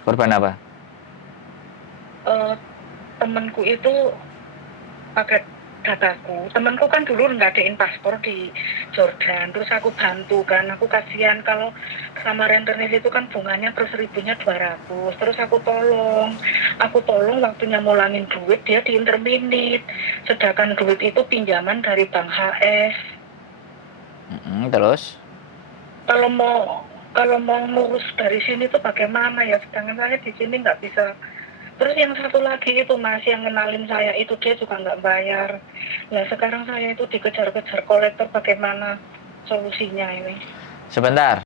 Korban apa? Eh, Temenku itu pakai dataku. Temenku kan dulu ngadain paspor di Jordan, terus aku bantu kan. Aku kasihan kalau sama rentenir itu kan bunganya per 1.000-nya 200. Terus aku tolong waktunya mulangin duit dia diinterminit. Sedangkan duit itu pinjaman dari Bank HS. Terus? Kalau mau kalau mau ngurus dari sini tuh bagaimana ya? Sedangkan saya di sini nggak bisa. Terus yang satu lagi itu Mas yang kenalin saya itu dia juga nggak bayar. Nah sekarang saya itu dikejar-kejar kolektor, bagaimana solusinya ini? Sebentar.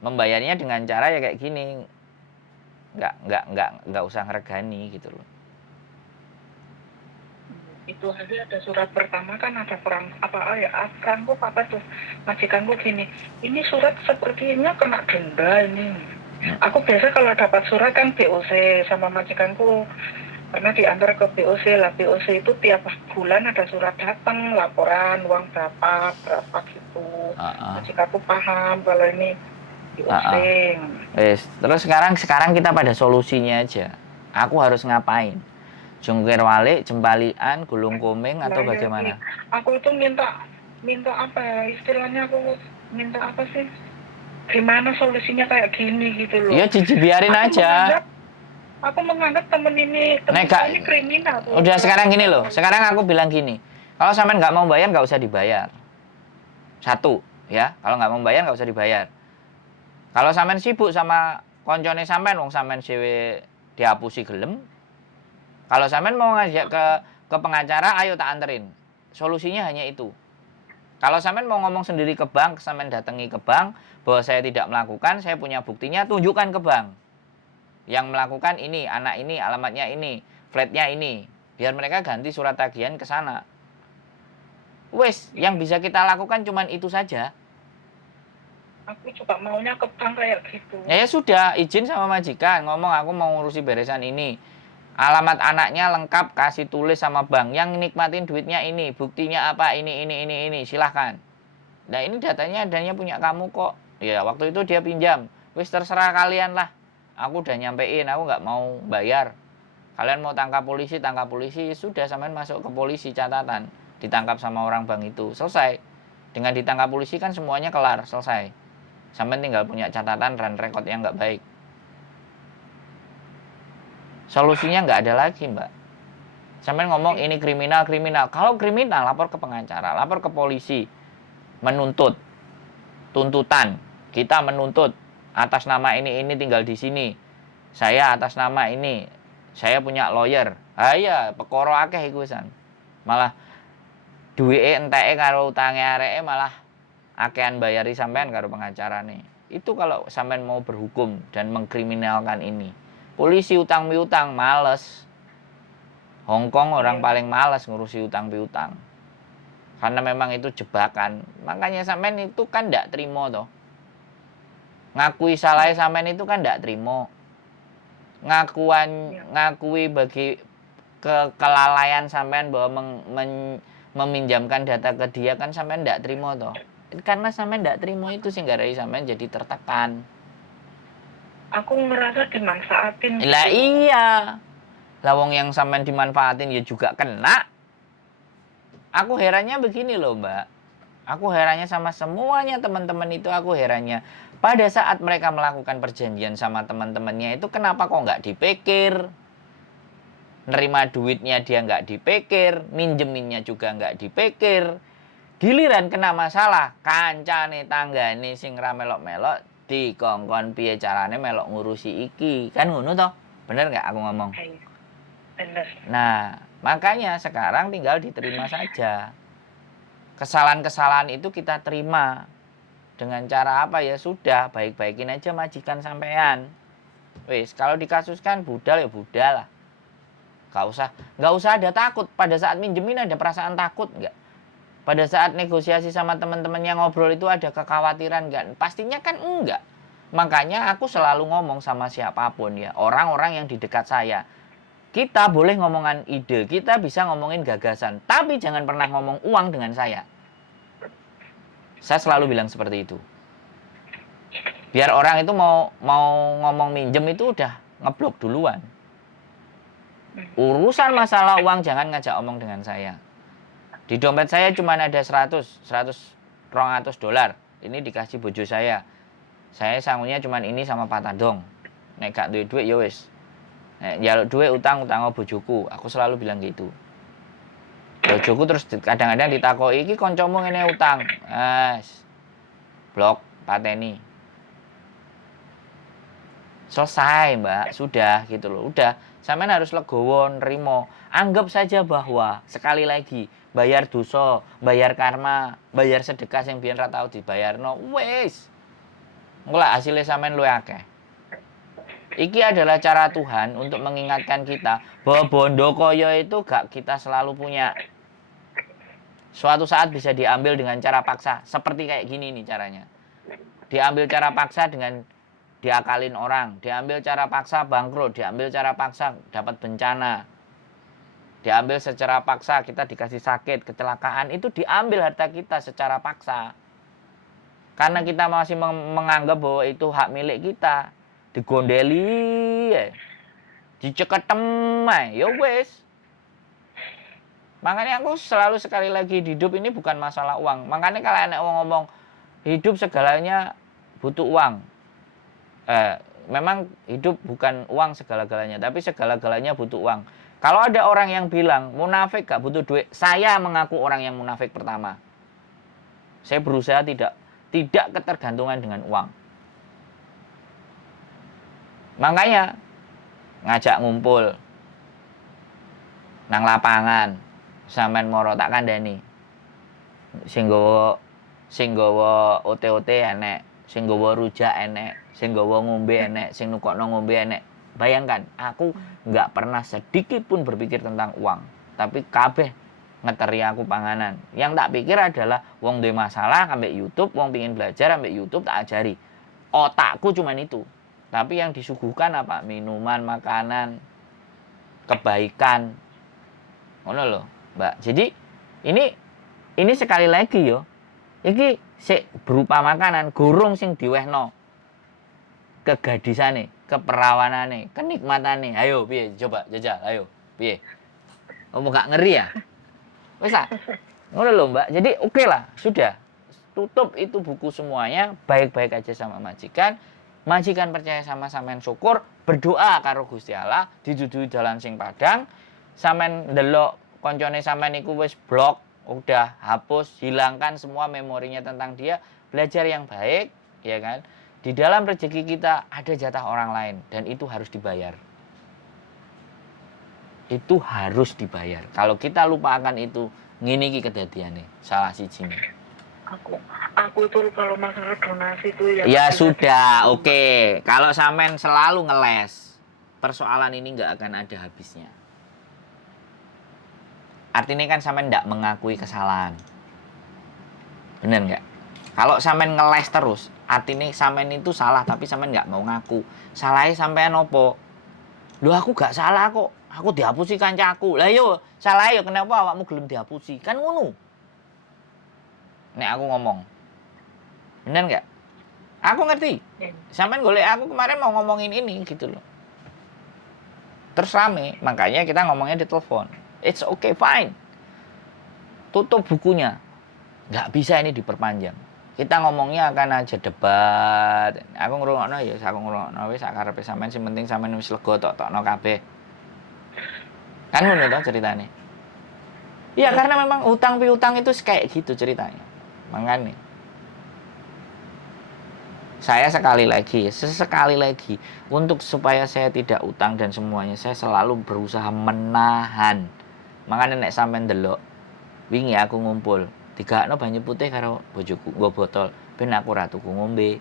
Membayarnya dengan cara ya kayak gini, nggak usah ngeregani gitu loh. Itu aja ada surat pertama kan ada perang apa ya perangku apa tuh majikanku gini, ini surat sepertinya kena denda ini. Aku biasa kalau dapat surat kan BOC sama majikanku karena diantar ke BOC lah. BOC itu tiap bulan ada surat datang laporan uang berapa berapa gitu. Majikanku paham kalau ini BOC. Terus sekarang kita pada solusinya aja. Aku harus ngapain? Jungkir walik, jembalian, gulung komeng atau bagaimana? Aku itu minta apa ya istilahnya, aku minta apa sih? Gimana solusinya kayak gini gitu loh. Ya biarin aja. Aku menganggap temen ini kriminal. Udah sekarang gini loh. Sekarang aku bilang gini. Kalau sampean nggak mau bayar nggak usah dibayar. Satu ya. Kalau nggak mau bayar nggak usah dibayar. Kalau sampean sibuk sama koncone sampean, wong sampean sewe dihapusi gelem. Kalau sampean mau ngajak ke pengacara, ayo tak anterin. Solusinya hanya itu. Kalau sampean mau ngomong sendiri ke bank, sampean datangi ke bank bahwa saya tidak melakukan, saya punya buktinya, tunjukkan ke bank. Yang melakukan ini, anak ini, alamatnya ini, flatnya ini. Biar mereka ganti surat tagihan ke sana. Wes, yang bisa kita lakukan cuman itu saja. Aku juga maunya ke bank kayak gitu. Ya sudah, izin sama majikan, ngomong aku mau ngurusi beresan ini. Alamat anaknya lengkap, kasih tulis sama bank. Yang nikmatin duitnya ini, buktinya apa, ini, silahkan. Nah ini datanya adanya punya kamu kok. Ya waktu itu dia pinjam. Wis terserah kalian lah. Aku udah nyampein, aku nggak mau bayar. Kalian mau tangkap polisi, sudah sampean masuk ke polisi catatan. Ditangkap sama orang bank itu, selesai. Dengan ditangkap polisi kan semuanya kelar, selesai. Sampean tinggal punya catatan dan rekod yang nggak baik. Solusinya nggak ada lagi, Mbak. Sampai ngomong ini kriminal. Kalau kriminal, lapor ke pengacara, lapor ke polisi. Menuntut. Tuntutan. Kita menuntut. Atas nama ini tinggal di sini. Saya atas nama ini. Saya punya lawyer. Ya, pekoro akeh iku san. Malah duwike enteke karo utange areke malah akehan bayari sampean karo pengacarane. Itu kalau sampean mau berhukum dan mengkriminalkan ini. Polisi utang piutang males. Hongkong orang paling males ngurusi utang piutang. Karena memang itu jebakan. Makanya sampean itu kan ndak terima toh. Ngakui salahnya sampean itu kan ndak terima. Ngakui bagi kelalaian sampean bahwa meminjamkan data ke dia kan sampean ndak terima toh. Karena sampean ndak terima itu sehingga dari sampean jadi tertekan. Aku merasa dimanfaatin. Lah iya. Lah wong yang sampean dimanfaatin ya juga kena. Aku herannya begini loh, Mbak. Aku herannya sama semuanya teman-teman itu, aku herannya. Pada saat mereka melakukan perjanjian sama teman-temannya itu kenapa kok nggak dipikir? Nerima duitnya dia nggak dipikir, minjeminnya juga nggak dipikir. Giliran kena masalah, kancane tanggane sing ra melok-melok dikongkon piye carane melok ngurusi iki. Kan ngono toh? Bener nggak aku ngomong? Bener. Nah, makanya sekarang tinggal diterima saja. Kesalahan-kesalahan itu kita terima. Dengan cara apa ya sudah, baik-baikin aja majikan sampean. Wis, kalau dikasuskan budal ya budal lah. Nggak usah ada takut. Pada saat minjemin ada perasaan takut nggak? Pada saat negosiasi sama teman-teman yang ngobrol itu ada kekhawatiran nggak? Pastinya kan enggak. Makanya aku selalu ngomong sama siapapun ya, orang-orang yang di dekat saya. Kita boleh ngomongan ide, kita bisa ngomongin gagasan, tapi jangan pernah ngomong uang dengan saya. Saya selalu bilang seperti itu. Biar orang itu mau ngomong minjem itu udah ngeblok duluan. Urusan masalah uang jangan ngajak omong dengan saya. Di dompet saya cuma ada 200 dolar. Ini dikasih bojo saya. Saya sangunya cuma ini sama Patadong. Nek gak duit ya wis. Nek njaluk duit utang bojoku. Aku selalu bilang gitu. Bojoku terus kadang-kadang ditakoki iki kancamu ngene utang. Blok pateni. Selesai, Mbak. Sudah gitu loh. Udah, sampean harus legowo nrimo. Anggap saja bahwa sekali lagi bayar dosa, bayar karma, bayar sedekah yang biyen ra tau dibayarno. Wis. Engko lah hasilnya sampean luwih akeh. Iki adalah cara Tuhan untuk mengingatkan kita bahwa bondo koyo itu gak kita selalu punya. Suatu saat bisa diambil dengan cara paksa. Seperti kayak gini nih caranya. Diambil cara paksa dengan diakalin orang, diambil cara paksa bangkrut, diambil cara paksa dapat bencana, diambil secara paksa kita dikasih sakit, kecelakaan, itu diambil harta kita secara paksa. Karena kita masih menganggap bahwa itu hak milik kita, digondeli, diceketem, ya wes. Makanya aku selalu sekali lagi hidup ini bukan masalah uang. Makanya kalau anak ngomong hidup segalanya butuh uang. Memang hidup bukan uang segala-galanya, tapi segala-galanya butuh uang. Kalau ada orang yang bilang munafik gak butuh duit, saya mengaku orang yang munafik pertama. Saya berusaha tidak ketergantungan dengan uang. Makanya ngajak ngumpul nang lapangan, sampean moro tak kandhani. Sing nggawa OT-OT enek, sing nggawa rujak enek, sing nggawa ngombe enek, sing nukokno ngombe enek. Bayangkan, aku nggak pernah sedikit pun berpikir tentang uang, tapi kabeh ngeteri aku panganan. Yang tak pikir adalah wong duwe masalah ambek YouTube, wong pengin belajar ambek YouTube tak ajari. Otakku cuman itu. Tapi yang disuguhkan apa? Minuman, makanan, kebaikan. Ngono lho, Mbak. Jadi ini sekali lagi yo. Iki sik berupa makanan, gurung sing diwehno. Kegadisane, keperawanane, kenikmatane. Ayo piye coba jajal, ayo. Piye? Kamu gak ngeri ya? Wis lah. Ngono lho, Mbak. Jadi oke lah, sudah. Tutup itu buku semuanya, baik-baik aja sama majikan. Majikan percaya sama sampean syukur, berdoa karo Gusti Allah, didudui dalan sing padang. Sampean ndelok koncone sampean iku wis blok, udah hapus, hilangkan semua memorinya tentang dia, belajar yang baik, ya kan? Di dalam rezeki kita ada jatah orang lain dan itu harus dibayar. Itu harus dibayar. Kalau kita lupa akan itu, ngene iki kedadiane, salah sijine. Aku itu kalau masalah donasi itu ya sudah, oke. Kalau sampean selalu ngeles, persoalan ini nggak akan ada habisnya. Artinya kan sampean nggak mengakui kesalahan. Bener nggak? Kalau sampean ngeles terus, artinya sampean itu salah tapi sampean nggak mau ngaku. Salahnya sampean opo? Loh aku gak salah kok. Aku dihapusi kancaku. Lah yo, salah yo kenapa awakmu gelem dihapusi? Kan ngono. Nek aku ngomong. Bener nggak? Aku ngerti. Sampean golek aku kemarin mau ngomongin ini gitu loh. Terus rame, makanya kita ngomongnya di telepon. It's okay, fine. Tutup bukunya. Nggak bisa ini diperpanjang. Kita ngomongnya akan aja debat. Aku ngrungokno ya, aku ngrungokno wis sak karepe sampean, sing penting sampean wis lega tok-tokno kabeh. Kan ngono to ceritane. Iya, karena memang utang piutang itu kayak gitu ceritanya. Makanya saya sekali lagi untuk supaya saya tidak utang dan semuanya saya selalu berusaha menahan. Makanya nek sampean delok wingi aku ngumpul digakno banyu putih karo bojoku nggo botol ben aku ora tuku ngombe.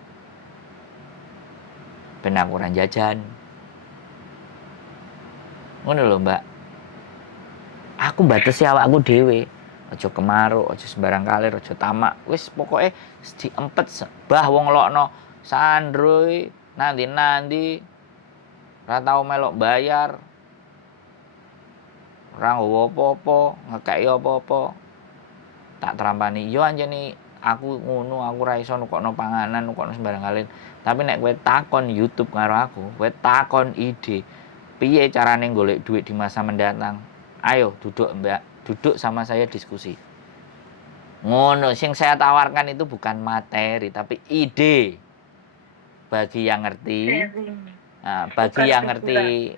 Ben aku ora jajan. Ngono lho, Mbak. Aku batesi awakku dhewe. Aja kemaruk, aja sembarang kalir, aja tamak. Wis pokoke diempet bah wong lokno sandroy nanti-nanti ora tau melok bayar. Ora nggawa apa-apa, ngekeki apa-apa. Tak terampani, yo anjene aku ngono, aku ora iso nukokno panganan, nukokno sembarang kalir. Tapi nek kowe takon YouTube karo aku, kowe takon ide, piye carane golek duit di masa mendatang? Ayo duduk Mbak, duduk sama saya diskusi. Ngono, sing saya tawarkan itu bukan materi tapi ide. Bagi yang ngerti, nah, bagi yang ngerti,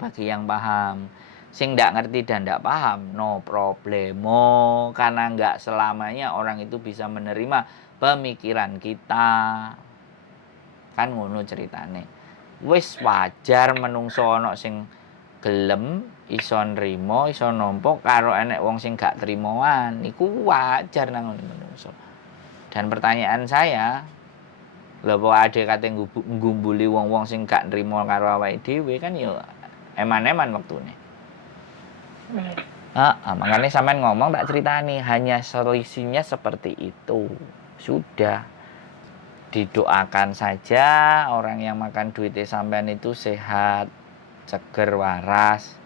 bagi yang paham. Sing ndak ngerti dan ndak paham, no problemo, karena nggak selamanya orang itu bisa menerima pemikiran kita. Kan ngono ceritane. Wis wajar menungso ana sing gelem iso nrimo, iso nampa karo enek wong sing gak trimoan. Iku wajar nang menungso. Dan pertanyaan saya, lha apa ade kate nggumbuli wong-wong sing gak nrimo karo awake dhewe kan ya eman-eman wektune. Makanya sampean ngomong tak ceritani, hanya selisihnya seperti itu. Sudah. Didoakan saja orang yang makan duitnya sampean itu sehat, seger, waras,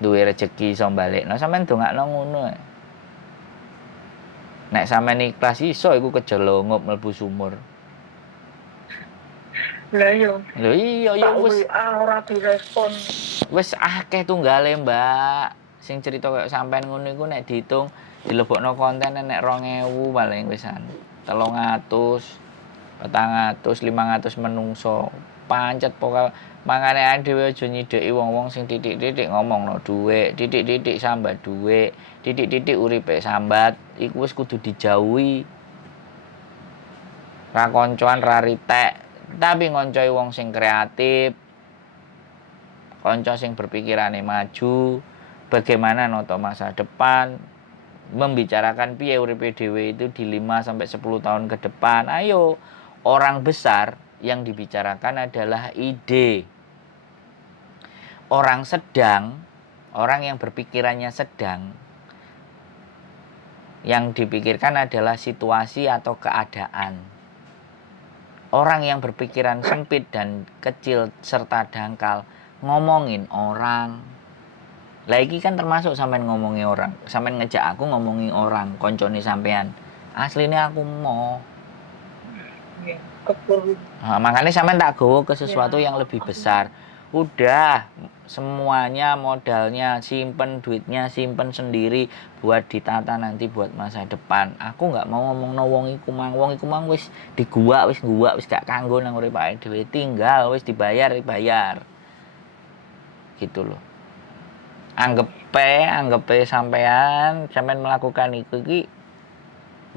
duwe rezeki iso balekno. Sampean dongakno ngono. Nek sampean ikhlas iso iku kejelongup mlebu sumur. Lah yo. Lho iya ya wis ora direspon. Wis akeh tunggale, Mbak. Sing cerita koyo sampean ngono iku nek diitung dilebokno konten nek 2000 paling wisan. 300, 400, 500 menungso. Pancet pokoke mangane dhewe aja nyideki wong-wong sing titik-titik ngomongno dhuwit, titik-titik sambat dhuwit, titik-titik uripe sambat, iku wis kudu dijauhi. Ra koncoan ra ritek. Tapi ngoncoi wong sing kreatif, konco sing berpikirane maju, bagaimana noto masa depan, membicarakan piye uripe dhewe itu di 5 sampai 10 tahun ke depan. Ayo, orang besar yang dibicarakan adalah ide. Orang sedang, orang yang berpikirannya sedang, yang dipikirkan adalah situasi atau keadaan. Orang yang berpikiran sempit dan kecil serta dangkal ngomongin orang. Lah iki kan termasuk sampean ngomongi orang. Sampean ngejak aku ngomongi orang, koncone sampean. Asline aku mau. Ya, keburu. Makanya sampean tak gowo ke sesuatu yang lebih besar. Udah, semuanya modalnya simpen, duitnya simpen sendiri buat ditata nanti buat masa depan. Aku nggak mau ngomongno wong iku mang wis di gua wis gak kanggo nang urip awake dhewe, tinggal wis dibayar. Gitu loh. Anggepe sampean melakukan iki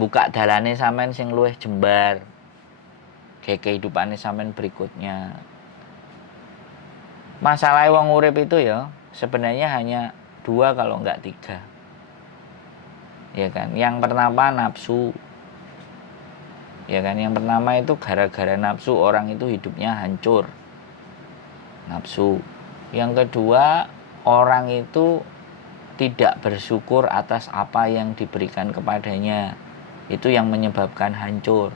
buka dalane sampean sing luwih jembar. Kayak kehidupane sampean berikutnya. Masalah wong urip itu ya sebenarnya hanya 2 kalau enggak 3. Ya kan? Yang pertama nafsu. Ya kan? Yang pertama itu gara-gara nafsu orang itu hidupnya hancur. Nafsu. Yang kedua, orang itu tidak bersyukur atas apa yang diberikan kepadanya. Itu yang menyebabkan hancur.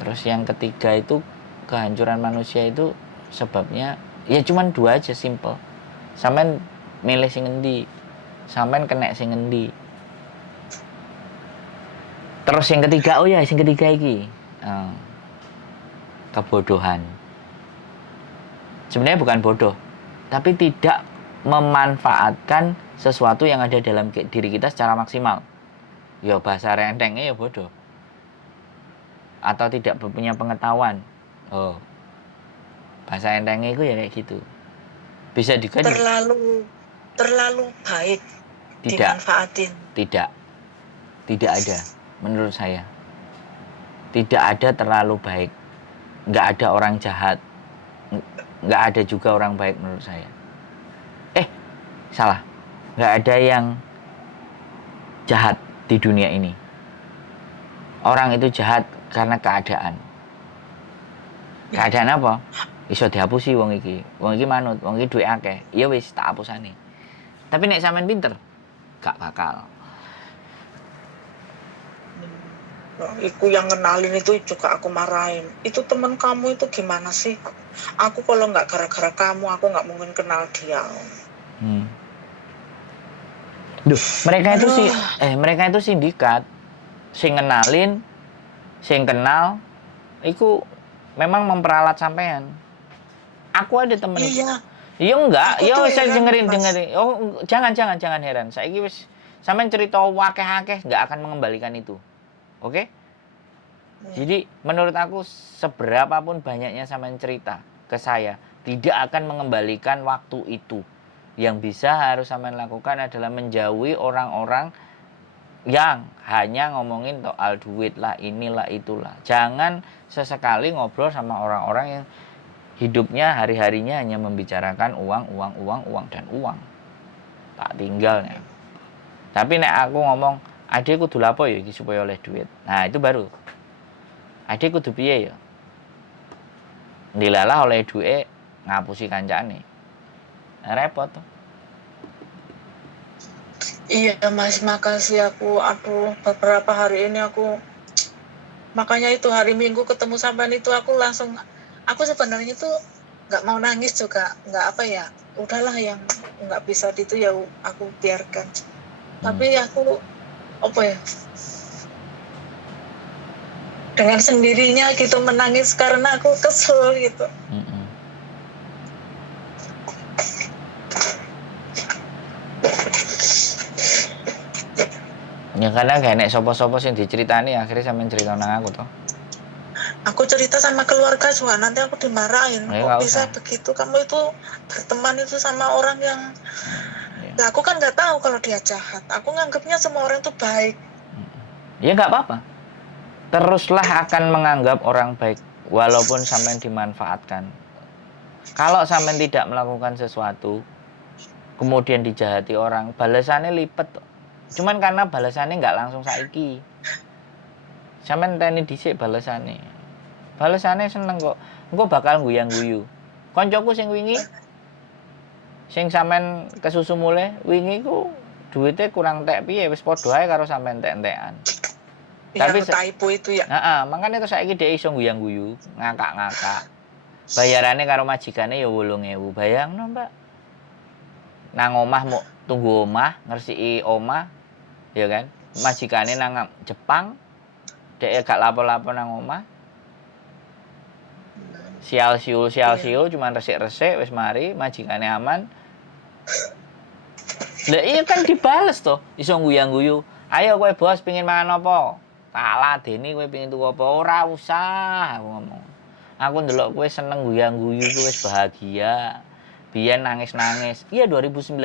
Terus yang ketiga itu kehancuran manusia itu sebabnya ya cuman 2 aja, simple. Sampean milih sing endi? Sampean kena sing endi? Terus yang ketiga, sing ketiga iki. Kebodohan. Sebenarnya bukan bodoh, tapi tidak memanfaatkan sesuatu yang ada dalam diri kita secara maksimal. Ya bahasa rentengnya ya bodoh. Atau tidak punya pengetahuan. Bahasa entengnya itu ya kayak gitu. Bisa dikaji. Terlalu baik dimanfaatin. Tidak ada menurut saya. Tidak ada terlalu baik. Nggak ada orang jahat. Nggak ada juga orang baik menurut saya. Salah. Nggak ada yang jahat di dunia ini. Orang itu jahat karena keadaan. Keadaan apa? iso dihapusi wong iki manut, wong iki duwe akeh, ya wis tak hapusane. Tapi nek sampean pinter, gak bakal. Iku yang kenalin itu juga aku marahin. Itu teman kamu itu gimana sih? Aku kalau nggak gara-gara kamu, aku nggak mungkin kenal dia. Duh, mereka itu sih, Aduh. mereka itu sindikat, sing ngenalin, sing kenal, iku memang memperalat sampean. Aku ada temen. Iya. Iya enggak, Aku ya tuh wis heran, dengerin. Mas. Oh, jangan heran. Saiki wis sampean cerita wakeh-akeh enggak akan mengembalikan itu. Oke? Jadi menurut aku seberapapun banyaknya sampean cerita ke saya, tidak akan mengembalikan waktu itu. Yang bisa harus sampean lakukan adalah menjauhi orang-orang yang hanya ngomongin soal duit lah, inilah itulah. Jangan sesekali ngobrol sama orang-orang yang hidupnya hari-harinya hanya membicarakan uang dan uang. Tak tinggalnya. Tapi nek aku ngomong, "Adik kudu lapo ya iki supaya oleh duit." Nah, itu baru. Adik kudu piye ya? Ndilalah oleh duit ngapusi kancane. Repot tuh. Iya Mas, makasih aduh beberapa hari ini aku makanya itu hari Minggu ketemu sampean itu aku sebenarnya tuh nggak mau nangis juga, nggak apa ya, udahlah yang nggak bisa itu ya aku biarkan. Tapi aku apa ya, dengan sendirinya gitu menangis karena aku kesel gitu. Ya karena gak enek sopo-sopo sing diceritani akhirnya sampean cerita nang aku toh. Aku cerita sama keluarga juga nanti aku dimarahin. Kok bisa begitu? Kamu itu berteman itu sama orang yang Nah, aku kan nggak tahu kalau dia jahat. Aku nganggapnya semua orang itu baik. Ya nggak apa-apa. Teruslah akan menganggap orang baik walaupun sampean dimanfaatkan. Kalau sampean tidak melakukan sesuatu, kemudian dijahati orang, balasannya lipet. Cuman karena balasannya nggak langsung saiki. Sampean teni dhisik balasannya. Balasannya seneng kok. Engko bakal guyang-guyu. Koncoku sing wingi sing sampean kesusu mulai wingi ku duitnya kurang tek piye wis padha ae karo sampean tek-entekan. Tapi typo itu ya. Heeh, makane terus saiki dhek iso guyang-guyu, ngakak-ngakak. Bayarannya karo majikane ya 8.000. Bayangno, Mbak. Nang omah mau tunggu omah, ngresiki omah, ya kan? Majikane nang Jepang, dhek gak lapo-lapo nang omah. Sial-siul cuman resik-resik wis mari majikane aman. Lah iya kan dibales toh, iso guyang-guyu. Ayo kowe bos pengin mangan apa? Tak ladeni kowe pengin tuku apa? Ora usah aku ngomong. Aku ndelok kowe seneng guyang-guyu kowe wis bahagia. Biyen nangis-nangis. Iya 2019,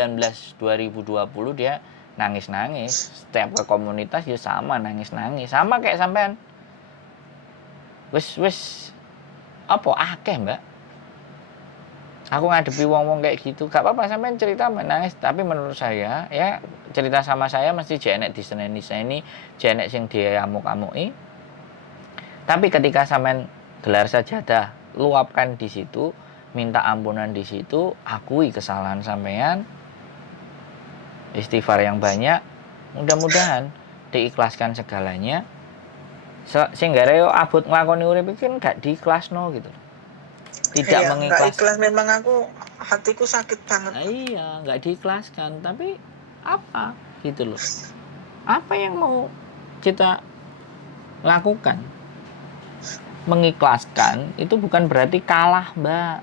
2020 dia nangis-nangis. Setiap ke komunitas ya sama nangis-nangis. Sama kayak sampean. Wis apa akeh, Mbak? Aku ngadepi wong-wong kayak gitu, gak apa-apa sampean cerita menangis, tapi menurut saya ya cerita sama saya mesti jenek diseneni-seneni, jenek sing diamuk-amuki. Tapi ketika sampean gelar sajadah, luapkan di situ, minta ampunan di situ, akui kesalahan sampean, istighfar yang banyak, mudah-mudahan diikhlaskan segalanya. Sing gare yo abot nglakoni urip iki gak diikhlasno gitu. Tidak mengikhlas. Ikhlas, memang aku hatiku sakit banget. Nah, iya, nggak diikhlaskan, tapi apa gitu loh. Apa yang mau kita lakukan? Mengikhlaskan itu bukan berarti kalah, Mbak.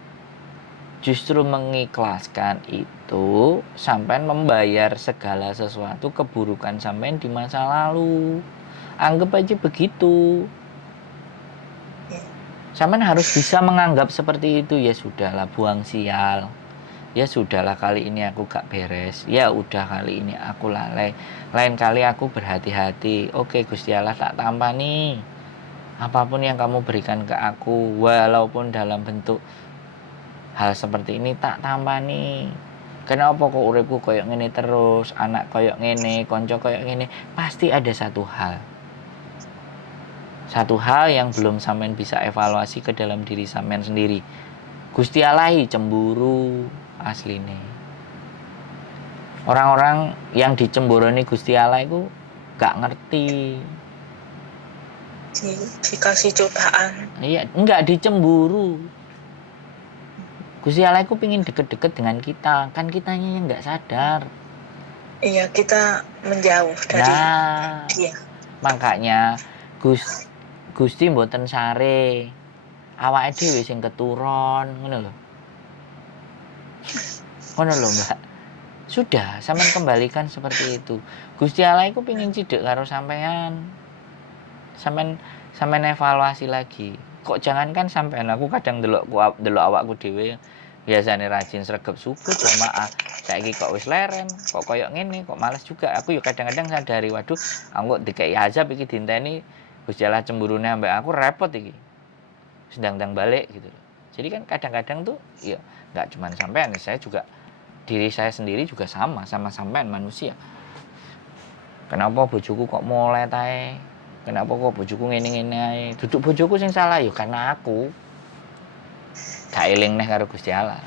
Justru mengikhlaskan itu sampean membayar segala sesuatu keburukan sampean di masa lalu. Anggap aja begitu. Sampean harus bisa menganggap seperti itu. Ya sudahlah, buang sial. Ya sudahlah, kali ini aku gak beres. Ya udah, kali ini aku lalai. Lain kali aku berhati-hati. Oke Gusti Allah, tak tampani. Apapun yang kamu berikan ke aku, walaupun dalam bentuk hal seperti ini, tak tampani. Kenapa kok uripku koyok ngene terus, anak koyok ngene, konco koyok ngene? Pasti ada satu hal yang belum sampean bisa evaluasi ke dalam diri sampean sendiri. Gusti Allah cemburu asline. Orang-orang yang dicemburuni Gusti Allah itu gak ngerti. Dikasih cobaan. Iya, enggak dicemburu. Gusti Allah itu pingin deket-deket dengan kita, kan kitanya yang nggak sadar. Iya, kita menjauh dari dia. Makanya Gusti mboten sare. Awake dhewe sing keturun, ngono lho. Ngono lho, Mbak. Sudah, sampean kembalikan seperti itu. Gusti Allah iku pingin cidek karo sampean. Sampean evaluasi lagi. Kok jangankan sampean, aku kadang delok awakku dhewe. Biasanya rajin sregep subuh jamaah, saiki kok wis leren, kok koyok ngene, kok males juga. Aku yo kadang-kadang sadari, waduh, aku dikai azab iki dinteni Gusti Allah cemburune ambek aku repot iki. Sedang balik gitu. Jadi kan kadang-kadang tuh ya enggak cuma sampean, saya juga diri saya sendiri juga sama sampean manusia. Kenapa bojoku kok mulai tae? Kenapa kok bojoku ngene-ngene ae? Duduk bojoku sing salah yo karena aku. Gak eling neh karo Gusti Allah.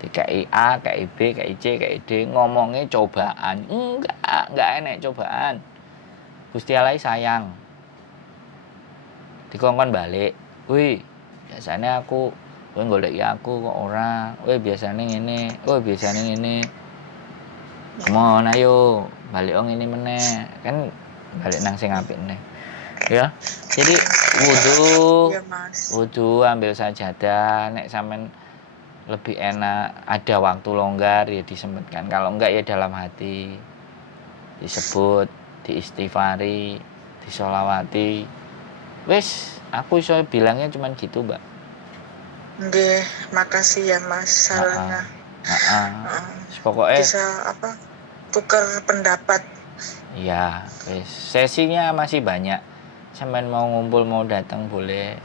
Dikai A, kai B, kai C, kai D, ngomongnya cobaan. Enggak enek cobaan. Gusti Allah sayang. Dikongkon balik. Wih, biasanya aku goleki aku kok ora. Wih, biasanya ngene. Wih, biasanya ngene. Come on, ayo balik ini meneh. Kan balik nang sing apik neh. Ya. Jadi wudu ambil sajadah, nek sampean lebih enak ada waktu longgar ya disempatkan, kalau enggak ya dalam hati disebut, diistighfari, disolawati. Wis, aku iso bilangnya cuman gitu, Mbak. Nggih, makasih ya Mas sarannya. Pokoknya bisa tukar pendapat. Iya, wis. Sesinya masih banyak. Sampean mau ngumpul, mau datang boleh.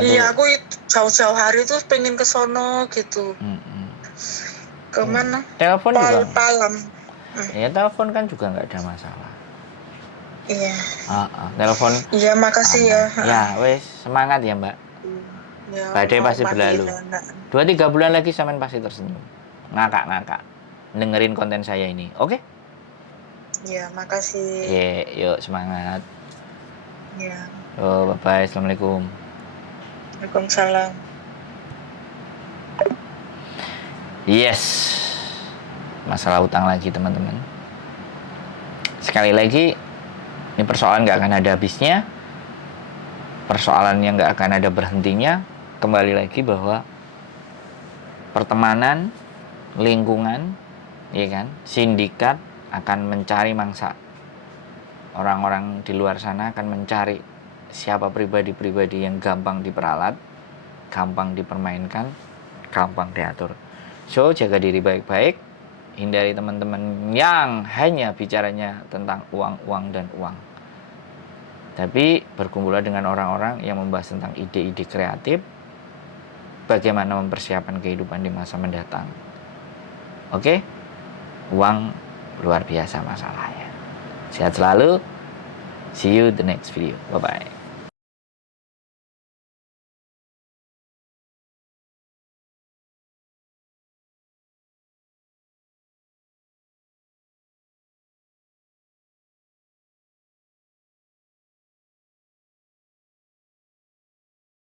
Iya, aku jauh-jauh hari tuh pengen ke sono gitu. Kemana? Telepon juga. Palam. Ya telepon kan juga nggak ada masalah. Iya. Telepon. Iya, makasih ya. Ya, wes semangat ya Mbak. Ya, badai pasti berlalu. 2-3 bulan lagi sampean pasti tersenyum. Ngakak-ngakak. Dengerin konten saya ini, oke? Iya, makasih. Yuk semangat. Iya. Bye-bye. Assalamualaikum. Waalaikumsalam. Yes. Masalah utang lagi teman-teman. Sekali lagi, ini persoalan nggak akan ada habisnya. Persoalan yang nggak akan ada berhentinya. Kembali lagi bahwa pertemanan, lingkungan, ya kan, sindikat akan mencari mangsa. Orang-orang di luar sana akan mencari siapa pribadi-pribadi yang gampang diperalat, gampang dipermainkan, gampang diatur. So, jaga diri baik-baik, hindari teman-teman yang hanya bicaranya tentang uang dan uang. Tapi berkumpullah dengan orang-orang yang membahas tentang ide-ide kreatif, bagaimana mempersiapkan kehidupan di masa mendatang. Oke? Uang luar biasa masalahnya. Sehat selalu. See you the next video. Bye-bye.